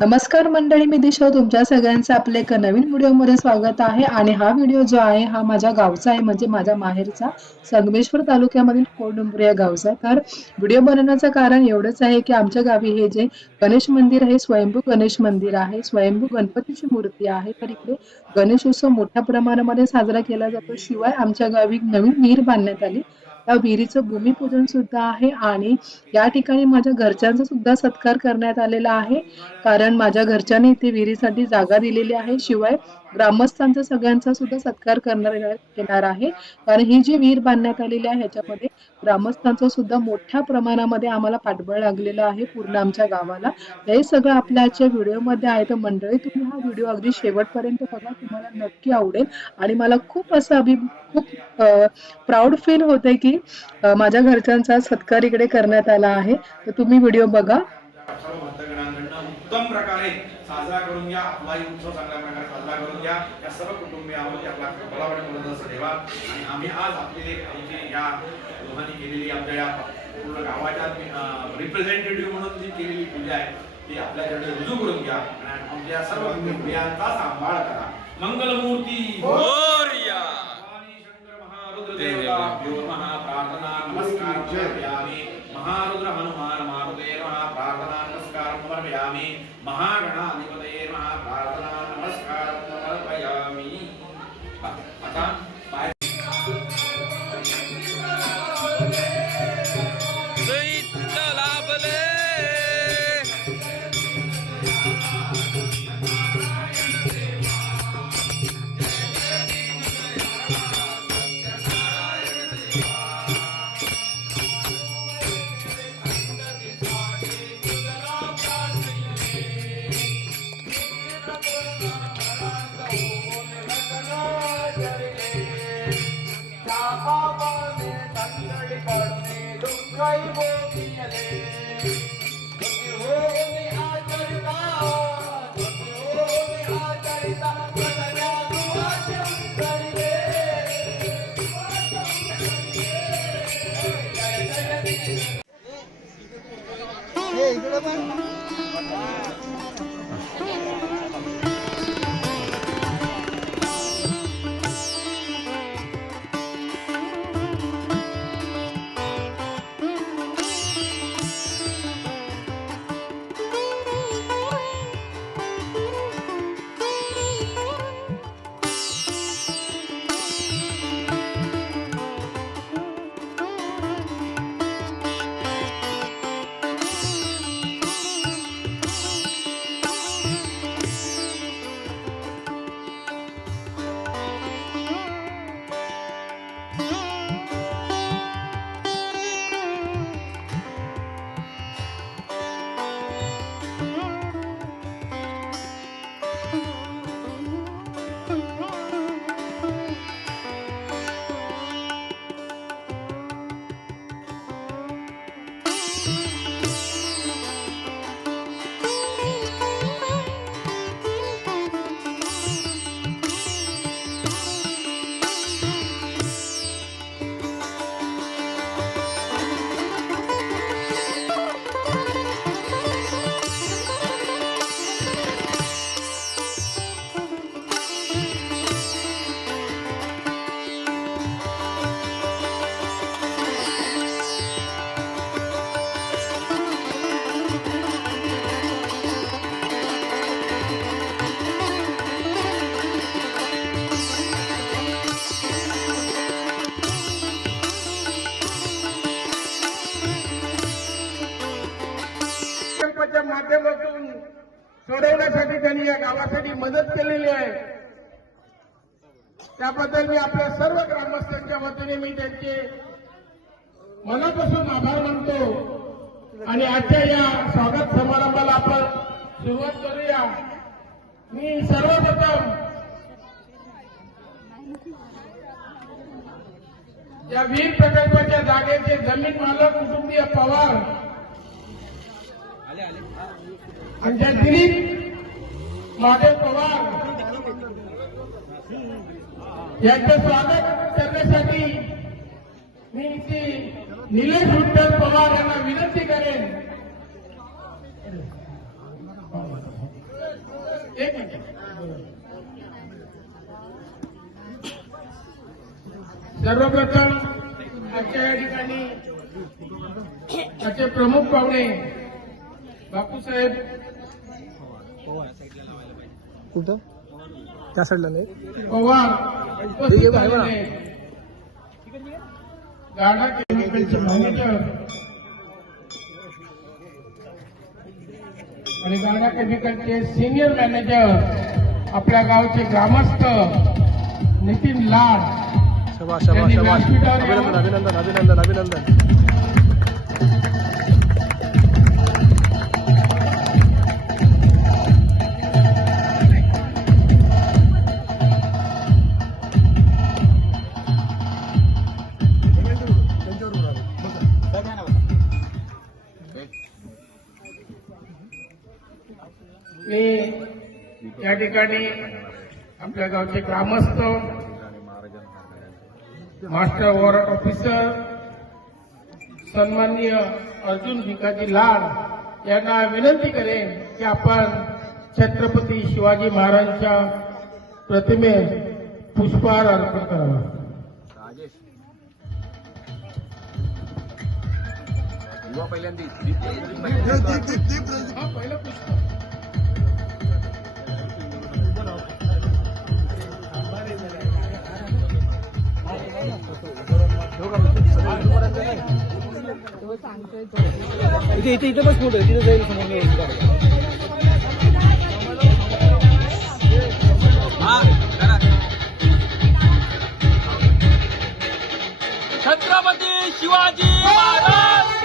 नमस्कार मंडळी मी दिशा. तुमच्या सगळ्यांचं आपल्या एका नवीन व्हिडिओमध्ये स्वागत आहे. आणि हा व्हिडिओ जो आहे हा माझ्या गावचा आहे म्हणजे माझ्या माहेरचा संगमेश्वर तालुक्यामधील कोडुंबरी या गावचा. आहे तर व्हिडिओ बनवण्याचं कारण एवढंच आहे की आमच्या गावी हे जे गणेश मंदिर आहे स्वयंभू गणेश मंदिर आहे स्वयंभू गणपतीची मूर्ती आहे. तर इकडे गणेश उत्सव मोठ्या प्रमाणामध्ये साजरा केला जातो. शिवाय आमच्या गावी नवीन विहीर बांधण्यात आली. या विहिरीचं भूमिपूजन सुद्धा आहे आणि या ठिकाणी माझ्या घरच्यांचा सुद्धा सत्कार करण्यात आलेला आहे. कारण माझ्या घरच्यांनी इथे विहिरीसाठी जागा दिलेली आहे. शिवाय ग्रामस्थांचा सगळ्यांचा सुद्धा सत्कार करणार येणार आहे. कारण ही जी विहीर बांधण्यात आलेली आहे ह्याच्यामध्ये ग्रामस्थांचा सुद्धा मोठ्या प्रमाणामध्ये आम्हाला पाठबळ लागलेलं आहे पूर्ण आमच्या गावाला. हे सगळं आपल्या आजच्या व्हिडिओमध्ये आहे. तर मंडळी तुम्ही हा व्हिडिओ अगदी शेवटपर्यंत बघा. तुम्हाला नक्की आवडेल. आणि मला खूप असं अभि खूप प्राऊड फील होते की माझ्या घरच्यांचा सत्कार इकडे करण्यात आला आहे. तर तुम्ही व्हिडिओ बघा. उत्तम प्रकारे साजरा करून घ्या. आपलाही उत्सव चांगल्या प्रकारे साजरा करून घ्या. या सर्व कुटुंबियामध्ये आपला बलावाडी बोलत ठेवा. आणि आम्ही आज आपले आमची या दोघांनी केलेली आपल्या या पूर्ण गावाच्या रिप्रेझेंटेटिव्ह म्हणून जी केलेली पूजा आहे ती आपल्याकडे रुजू करून घ्या. आणि आमच्या सर्व कुटुंबियांचा सांभाळ करा. मंगलमूर्ती शंकर महारुद्र नमः प्रार्थना नमस्कार समर्पयामि महारुद्र हनुमान मारुते नमः प्रार्थना नमस्कार समर्पयामि महागणाधिपतये नमः प्रार्थना नमस्कार समर्पयामि त्यांनी मदत केलेली आहे. त्याबद्दल मी आपल्या सर्व ग्रामस्थांच्या वतीने मी त्यांचे मनापासून आभार मानतो. आणि आजच्या या स्वागत समारंभाला आपण सुरुवात करूया. मी सर्वप्रथम या वीर प्रकल्पाच्या जागेचे जमीन मालक कुटुंबीय पवार आमच्या दिलीप महादेव पवार. यांचं स्वागत करण्यासाठी मी श्री निलेश विठ्ठल पवार यांना विनंती करेन. एक मिनिट. सर्वप्रथम आजच्या या ठिकाणी त्याचे प्रमुख पाहुणे बापूसाहेब कुठं? त्या साईडला नाही. गाडा केमिकलचे मॅनेजर आणि गाडा केमिकलचे सिनियर मॅनेजर आपल्या गावचे ग्रामस्थ नितीन लाड. शबाश अभिनंदन अभिनंदन अभिनंदन अभिनंदन. ठिकाणी आपल्या गावचे ग्रामस्थ मास्टर वॉरंट ऑफिसर सन्माननीय अर्जुन भिकाजी लाड यांना विनंती करेन की आपण छत्रपती शिवाजी महाराजांच्या प्रतिमेस पुष्पहार अर्पण करावा. हा, इथे इथे इथे बस फोटो तिथे जाईल छत्रपती शिवाजी महाराज!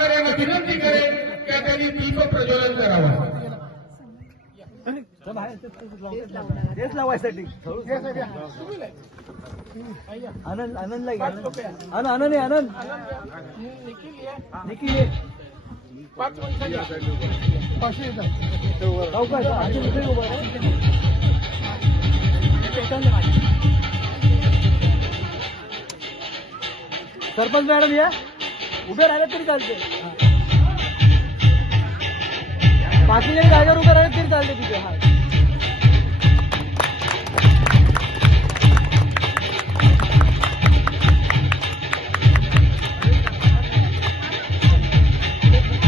आपल्या विनंती करेल की त्यांनी दीप प्रज्वलन करावं. तेच लावायसाठी. आनंद आनंदला आनंद आनंद आहे आनंद. निखिल ये. सरपंच मॅडम या. उभे राहिले तरी चालते. बाकी जरी जागेवर उभे राहिले तरी चालते तिथे हा.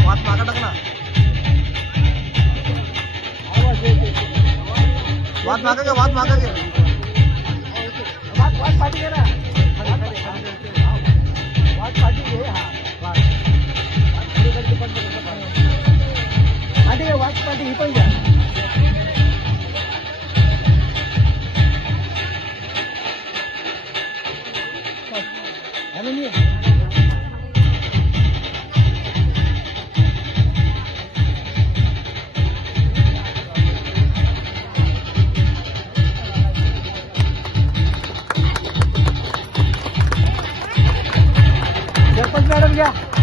वाट मागा टाक ना. वाट मागा घे वाट मागा घे. वाट वाट पाठी घे ना. वाट पाठी घे हा. घे वाट पाठी ही पण घ्या आनंद ये. सरपंच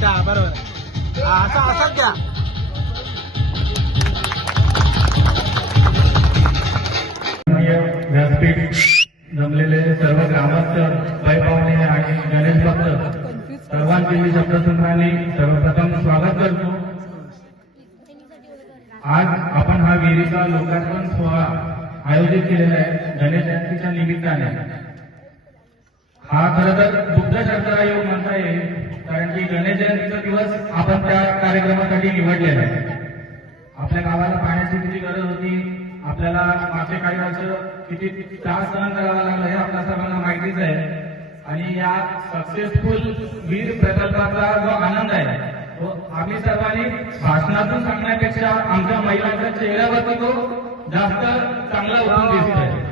द्या बरोबर. असा असाच व्यासपीठ जमलेले सर्व ग्रामस्थ वैभवने आणि गणेश भक्त सर्वांचे मी शब्दसंग्रहाने सर्वप्रथम स्वागत करतो. आज आपण हा विहिरीचा लोकार्पण सोहळा आयोजित केलेला आहे. गणेश जयंतीच्या निमित्ताने. हा खरं तर बुद्ध शास्त्रा योग म्हणता येईल कारण की गणेश जयंतीचा दिवस आपण त्या कार्यक्रमासाठी निवडलेला आहे. आपल्या गावाला पाण्याची किती गरज होती आपल्याला मागचे काही वर्ष किती त्रास सहन करावा लागला हे आपल्या सर्वांना माहितीच आहे. आणि या सक्सेसफुल वीर प्रकल्पाचा जो आनंद आहे हो, आम्ही सर्वांनी भाषणातून सांगण्यापेक्षा आमच्या महिलांच्या चेहऱ्यावरती तो जास्त चांगला दिसत आहे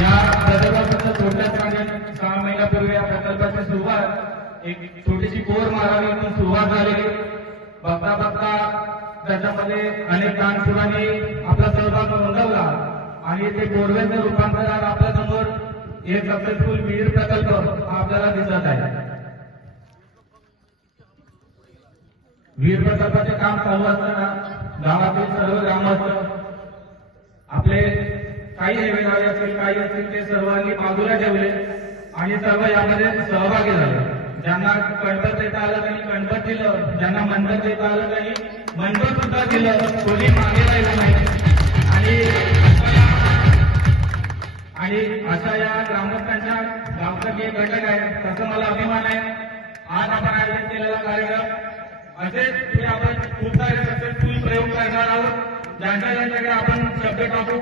या प्रकल्पाचं थोडक्यात सांगेल सहा महिन्यापूर्वी या प्रकल्पाची सुरुवात एक छोटीशी कोर मारावी म्हणून सुरुवात झाली. बघता बघता त्याच्यामध्ये अनेक दानशुरांनी आपला सहभाग नोंदवला आणि ते बोरवेलचं रूपांतर आपल्यासमोर एक सक्सेसफुल विहीर प्रकल्प आपल्याला दिसत आहे. विहीर प्रकल्पाचे काम चालू असताना गावातील सर्व ग्रामस्थ आपले काही हेवेदावे असतील काही असतील ते सर्वांनी बाजूला ठेवले आणि सर्व यामध्ये सहभागी झाले. ज्यांना कणपत देता आलं त्यांनी कणपत दिलं. ज्यांना मंडप देता आलं त्यांनी मंडप सुद्धा दिलं. कोणी मागे राहिलं नाही. आणि आणि अशा या ग्रामस्थांच्या गावचा जे घटक आहे तसं मला अभिमान आहे. आज आपण आयोजित केलेला कार्यक्रम असेच पुढे आपण खूप सारे सक्सेसफुल प्रयोग करणार आहोत. ज्यांच्या ज्यांच्याकडे आपण शब्द टाकू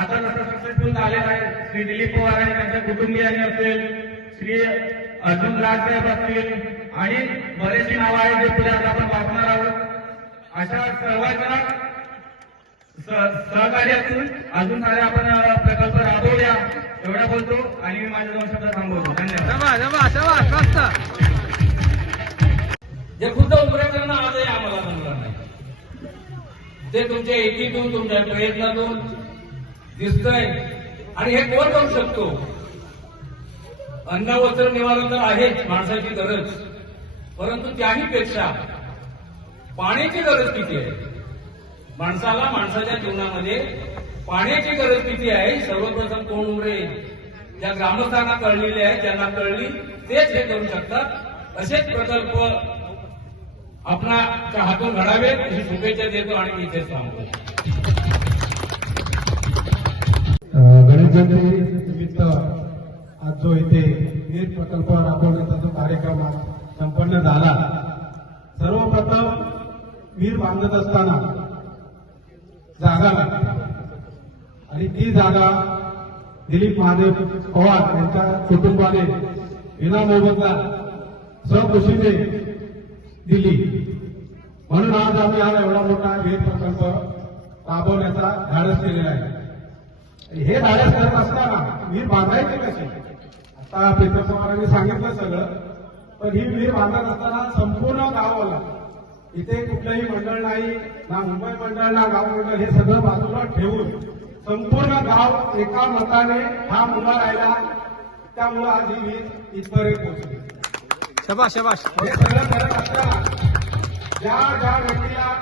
आता जसं सक्सेसफुल झालेलं आहे. श्री दिलीप पवार आणि त्यांच्या कुटुंबियांनी असेल श्री अर्जुन राजसाहेब असतील आणि बरेचशी नावं आहेत जे पुढे आता आपण वाचणार आहोत. अशा सर्वांच्या सहकार्यातून अजून सारे आपण प्रकल्प राबवूया. एवढा बोलतो आणि मी माझ्या दोन शब्द थांबवतो. धन्यवाद. जे खुद्द उमरेकरांना आजही आम्हाला जमलं नाही. ते तुमच्या एकीतून तुमच्या प्रयत्नातून दिसतंय. आणि हे कोण करू शकतो? अन्न वस्त्र निवारण तर आहेच माणसाची गरज. परंतु त्याही पेक्षा पाण्याची गरज किती आहे? माणसाला माणसाच्या जीवनामध्ये पाण्याची गरज किती आहे? सर्वप्रथम कोण उमरे ज्या ग्रामस्थांना कळलेले आहे ज्यांना कळली तेच हे करू शकतात. असेच प्रकल्प आपणाच्या हातून घडावेत ही शुभेच्छा देतो आणि इथे सांगतो गणेश जयंती निमित्त आज जो इथे वीर प्रकल्प राबवण्याचा जो कार्यक्रम संपन्न झाला. सर्वप्रथम वीर बांधत असताना जागा लागते. आणि ती जागा दिलीप महादेव पवार यांच्या कुटुंबाने विनामोबदला सकुशीने दिली. म्हणून आज आम्ही हा एवढा मोठा वीर प्रकल्प राबवण्याचा धाडस केलेला आहे. हे धाडस करत असताना विहीर बांधायची कशी आता पवारांनी सांगितलं सगळं पण ही विहीर बांधत असताना संपूर्ण गावाला इथे कुठलंही मंडळ नाही ना मुंबई मंडळ ना गाव मंडळ हे सगळं बाजूला ठेवून संपूर्ण गाव एका मताने हा उभा राहिला. त्यामुळं आज ही विहीर इथपर्यंत पोहोचली. शबाश शबाश हे सगळं करत असताना ज्या ज्या व्यक्तीला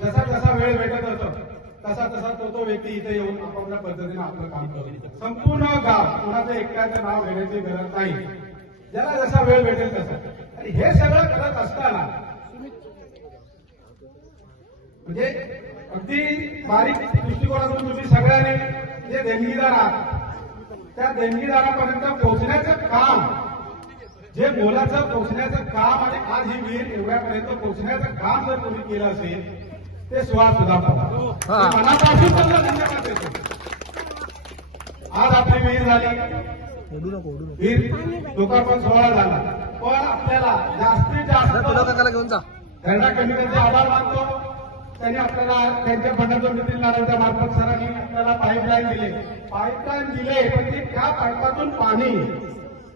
जसा जसा वेळ भेटत होतो तसा तसा तो तो व्यक्ती इथे येऊन आपापल्या पद्धतीने आपलं काम करतो संपूर्ण गाव कुणाचं एकट्याचं नाव घेण्याची गरज नाही. ज्याला जसा वेळ भेटेल तसा. आणि हे सगळं करत असताना म्हणजे अगदी बारीक दृष्टिकोनातून तुम्ही सगळ्यांनी जे देणगीदार आहात त्या देणगीदारापर्यंत पोहोचण्याचं काम जे मोलाचं पोचण्याचं काम आणि आज ही विहीर एवढ्यापर्यंत पोचण्याचं काम जर तुम्ही केलं असेल ते सुहास सुद्धा हा. मनापासून त्यांना धन्यवाद देतो आज आपली विहीर झाली. विहीर लोकार्पण सोहळा झाला. पण आपल्याला जास्तीत जास्त घेऊन जा. त्यांना कमिटीचे आभार मानतो. त्यांनी आपल्याला त्यांच्या फंडातून नितीन नारायणच्या मार्फत सरांनी आपल्याला पाईपलाईन दिले. पाईपलाईन दिले पण ते त्या पाईपातून पाणी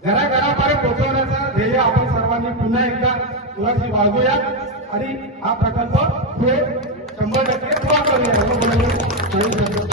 घराघरापर्यंत पोहोचवण्याचा ध्येय आपण सर्वांनी पुन्हा एकदा कुणाशी बाळगूया आणि हा प्रकल्प पुढे शंभर टक्के पुरा करूया